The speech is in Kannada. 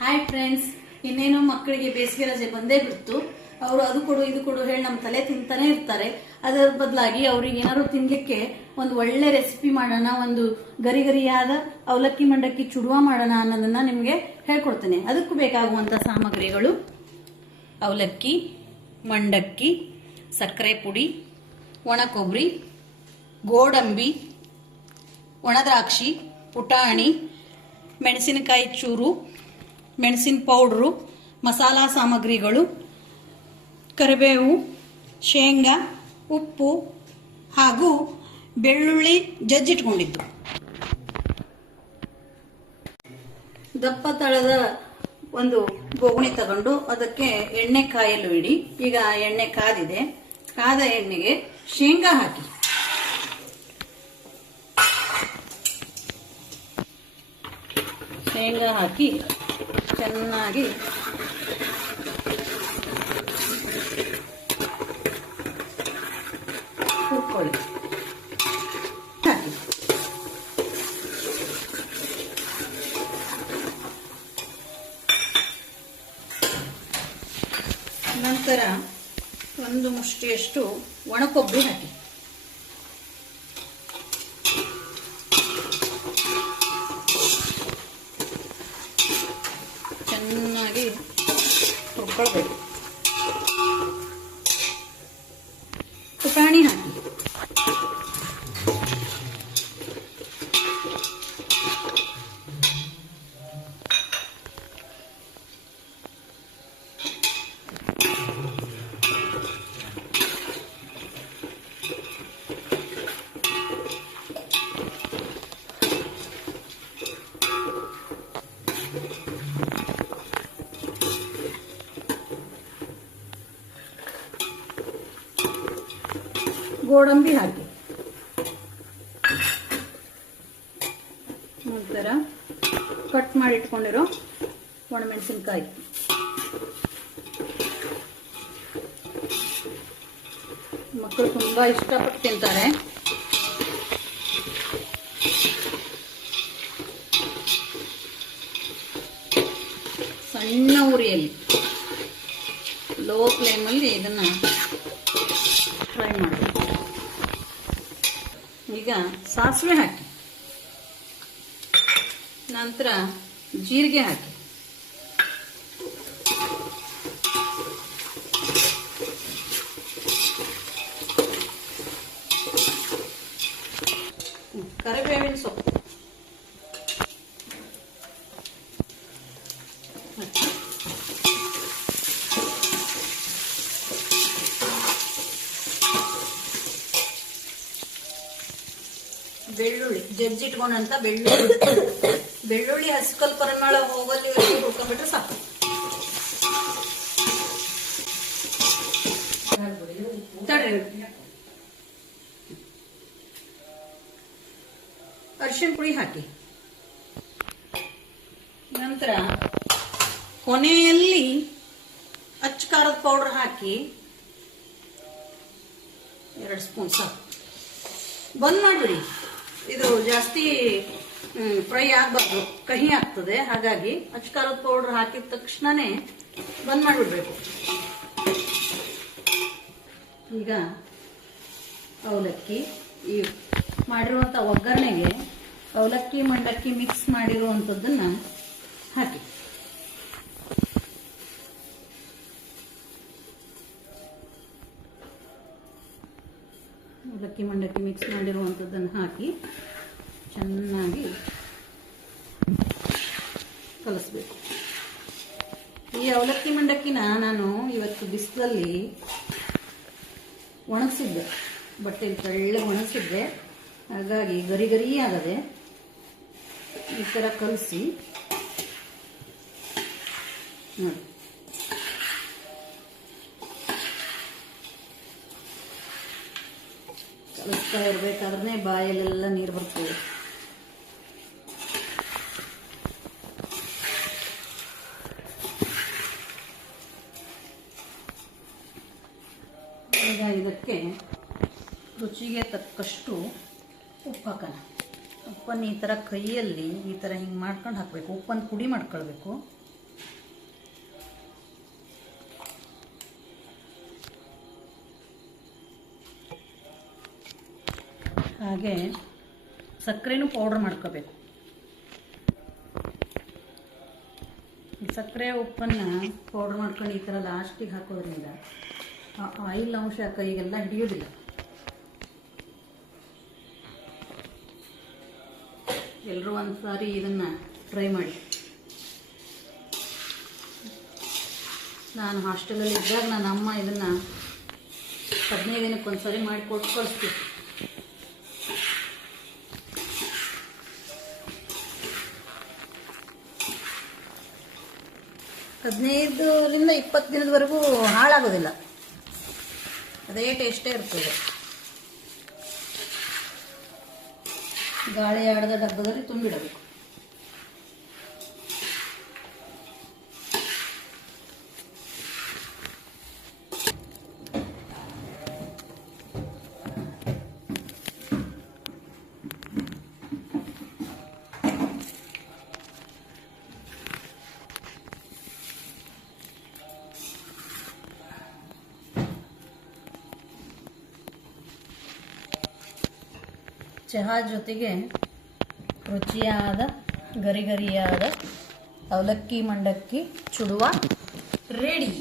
ಹಾಯ್ ಫ್ರೆಂಡ್ಸ್, ಇನ್ನೇನು ಮಕ್ಕಳಿಗೆ ಬೇಸಿಗೆ ರಜೆ ಬಂದೇ ಬಿಡ್ತು. ಅವರು ಅದು ಕೊಡು ಇದು ಕೊಡು ಹೇಳಿ ನಮ್ಮ ತಲೆ ತಿಂತಾನೆ ಇರ್ತಾರೆ. ಅದರ ಬದಲಾಗಿ ಅವ್ರಿಗೆ ಏನಾದ್ರು ತಿನ್ಲಿಕ್ಕೆ ಒಂದು ಒಳ್ಳೆ ರೆಸಿಪಿ ಮಾಡೋಣ, ಒಂದು ಗರಿ ಗರಿಯಾದ ಅವಲಕ್ಕಿ ಮಂಡಕ್ಕಿ ಚುಡುವ ಮಾಡೋಣ ಅನ್ನೋದನ್ನ ನಿಮಗೆ ಹೇಳ್ಕೊಡ್ತೇನೆ. ಅದಕ್ಕೂ ಬೇಕಾಗುವಂತ ಸಾಮಗ್ರಿಗಳು: ಅವಲಕ್ಕಿ, ಮಂಡಕ್ಕಿ, ಸಕ್ಕರೆ ಪುಡಿ, ಒಣ ಕೊಬ್ಬರಿ, ಗೋಡಂಬಿ, ಒಣದ್ರಾಕ್ಷಿ, ಪುಟಾಣಿ, ಮೆಣಸಿನಕಾಯಿ ಚೂರು, ಮೆಣಸಿನ ಪೌಡ್ರು, ಮಸಾಲಾ ಸಾಮಗ್ರಿಗಳು, ಕರಿಬೇವು, ಶೇಂಗಾ, ಉಪ್ಪು ಹಾಗೂ ಬೆಳ್ಳುಳ್ಳಿ ಜಜ್ಜಿಟ್ಕೊಂಡಿದ್ದು. ದಪ್ಪ ತಳದ ಒಂದು ಬೋಗುಣಿ ತಗೊಂಡು ಅದಕ್ಕೆ ಎಣ್ಣೆ ಕಾಯಲು ಇಡಿ. ಈಗ ಎಣ್ಣೆ ಕಾದಿದೆ. ಕಾದ ಎಣ್ಣೆಗೆ ಶೇಂಗಾ ಹಾಕಿ. ಶೇಂಗಾ ಹಾಕಿ ಚೆನ್ನಾಗಿ ಹುರ್ಕೊಳ್ಳಿ. ಹಾಕಿ ನಂತರ ಒಂದು ಮುಷ್ಟಿಯಷ್ಟು ಒಣ ಕೊಬ್ಬರಿ ಹಾಕಿ. ಚೆನ್ನಾಗಿ ಹುರ್ಕೊಳ್ಬೇಕು. ಪುಟಾಣಿ ಹಾಕಿ. ಗೋಡಂಬಿ ಹಾಕಿ. ನಂತರ ಕಟ್ ಮಾಡಿ ಇಟ್ಕೊಂಡಿರೋ ಒಣಮೆಣಸಿನಕಾಯಿ, ಮಕ್ಕಳು ತುಂಬಾ ಇಷ್ಟಪಟ್ಟು ತಿಂತಾರೆ. ಸಣ್ಣ ಉರಿಯಲ್ಲಿ ಲೋ ಫ್ಲೇಮಲ್ಲಿ ಇದನ್ನ ಫ್ರೈ ಮಾಡಿ. ಈಗ ಸಾಸಿವೆ ಹಾಕಿ. ನಂತರ ಜೀರಿಗೆ ಹಾಕಿ. ಕರಿಬೇವಿನ ಸೊಪ್ಪು ಬೆಳ್ಳುಳ್ಳಿ ಜಜ್ಜಿಟ್ಕೊಂಡಂತ ಬೆಳ್ಳುಳ್ಳಿ ಹಸ್ಕಲ್ ಪರಿಮಳ ಹೋಗಲ್ಲಿ ಹುರ್ಕೊಂಡ್ಬಿಟ್ರೆ ಸಾಕು. ಅರಿಶಿನ ಪುಡಿ ಹಾಕಿ. ನಂತರ ಕೊನೆಯಲ್ಲಿ ಅಚ್ಚ ಖಾರದ ಪೌಡರ್ ಹಾಕಿ 2 ಸ್ಪೂನ್ ಸಾಕು. ಬಂದ್ ಮಾಡ್ಬಿಡಿ. ಇದು ಜಾಸ್ತಿ ಫ್ರೈ ಆಗಬಾರ್ದು, ಕಹಿ ಆಗ್ತದೆ. ಹಾಗಾಗಿ ಅಚ್ಚ ಖಾರದ ಪೌಡರ್ ಹಾಕಿದ ತಕ್ಷಣನೇ ಬಂದ್ ಮಾಡಿಬಿಡ್ಬೇಕು. ಈಗ ಅವಲಕ್ಕಿ ಈ ಮಾಡಿರುವಂತ ಒಗ್ಗರಣೆಗೆ ಅವಲಕ್ಕಿ ಮಂಡಕ್ಕಿ ಮಿಕ್ಸ್ ಮಾಡಿರುವಂತದ್ದನ್ನ ಹಾಕಿ. ಅವಲಕ್ಕಿ ಮಂಡಕ್ಕಿ ಮಿಕ್ಸ್ ಮಾಡಿರುವಂಥದ್ದನ್ನು ಹಾಕಿ ಚೆನ್ನಾಗಿ ಕಲಿಸ್ಬೇಕು. ಈ ಅವಲಕ್ಕಿ ಮಂಡಕ್ಕಿನ ನಾನು ಇವತ್ತು ಬಿಸಿಲಲ್ಲಿ ಒಣಗಿಸಿದ್ದೆ, ಬಟ್ಟೆಯಲ್ಲಿ ತೆಳ್ಳಗೆ ಒಣಗಿಸಿದ್ದೆ. ಹಾಗಾಗಿ ಗರಿ ಗರಿ ಆಗದೆ ಈ ಥರ ಕಲಸಿ ನೋಡಿ. ಕಲಿಸ್ತಾ ಇರಬೇಕಾದ್ರೆ ಬಾಯಲ್ಲೆಲ್ಲ ನೀರು ಬರ್ತದೆ. ಈಗ ಇದಕ್ಕೆ ರುಚಿಗೆ ತಕ್ಕಷ್ಟು ಉಪ್ಪು ಹಾಕೋಣ. ಉಪ್ಪನ್ನು ಈ ಥರ ಕೈಯಲ್ಲಿ ಈ ಥರ ಹಿಂಗೆ ಮಾಡ್ಕೊಂಡು ಹಾಕಬೇಕು. ಉಪ್ಪನ್ನು ಪುಡಿ ಮಾಡ್ಕೊಳ್ಬೇಕು. ಹಾಗೆ ಸಕ್ಕರೆನೂ ಪೌಡ್ರ್ ಮಾಡ್ಕೋಬೇಕು. ಈ ಸಕ್ಕರೆ ಉಪ್ಪನ್ನು ಪೌಡ್ರ್ ಮಾಡ್ಕೊಂಡು ಈ ಥರ ಲಾಸ್ಟಿಗೆ ಹಾಕೋದ್ರಿಂದ ಆ ಆಯಿಲ್ ಅಂಶ ಕೈಗೆಲ್ಲ ಹಿಡಿಯೋದಿಲ್ಲ. ಎಲ್ಲರೂ ಒಂದು ಸಾರಿ ಇದನ್ನು ಟ್ರೈ ಮಾಡಿ. ನಾನು ಹಾಸ್ಟೆಲಲ್ಲಿ ಇದ್ದಾಗ ನನ್ನ ಅಮ್ಮ ಇದನ್ನು 15 ದಿನಕ್ಕೆ ಒಂದು ಸಾರಿ ಮಾಡಿ ಕೊಟ್ಟು ಕಳಿಸ್ತೀವಿ. ಹದಿನೈದರಿಂದ 20 ದಿನದವರೆಗೂ ಹಾಳಾಗೋದಿಲ್ಲ, ಅದೇ ಟೇಸ್ಟೇ ಇರ್ತದೆ. ಗಾಳಿ ಆಡದ ಡಬ್ಬದಲ್ಲಿ ತುಂಬಿಡಬೇಕು. ಚಹಾ ಜೊತೆಗೆ ರುಚಿಯಾದ ಗರಿಗರಿಯಾದ ಅವಲಕ್ಕಿ ಮಂಡಕ್ಕಿ ಚುಡುವ ರೆಡಿ.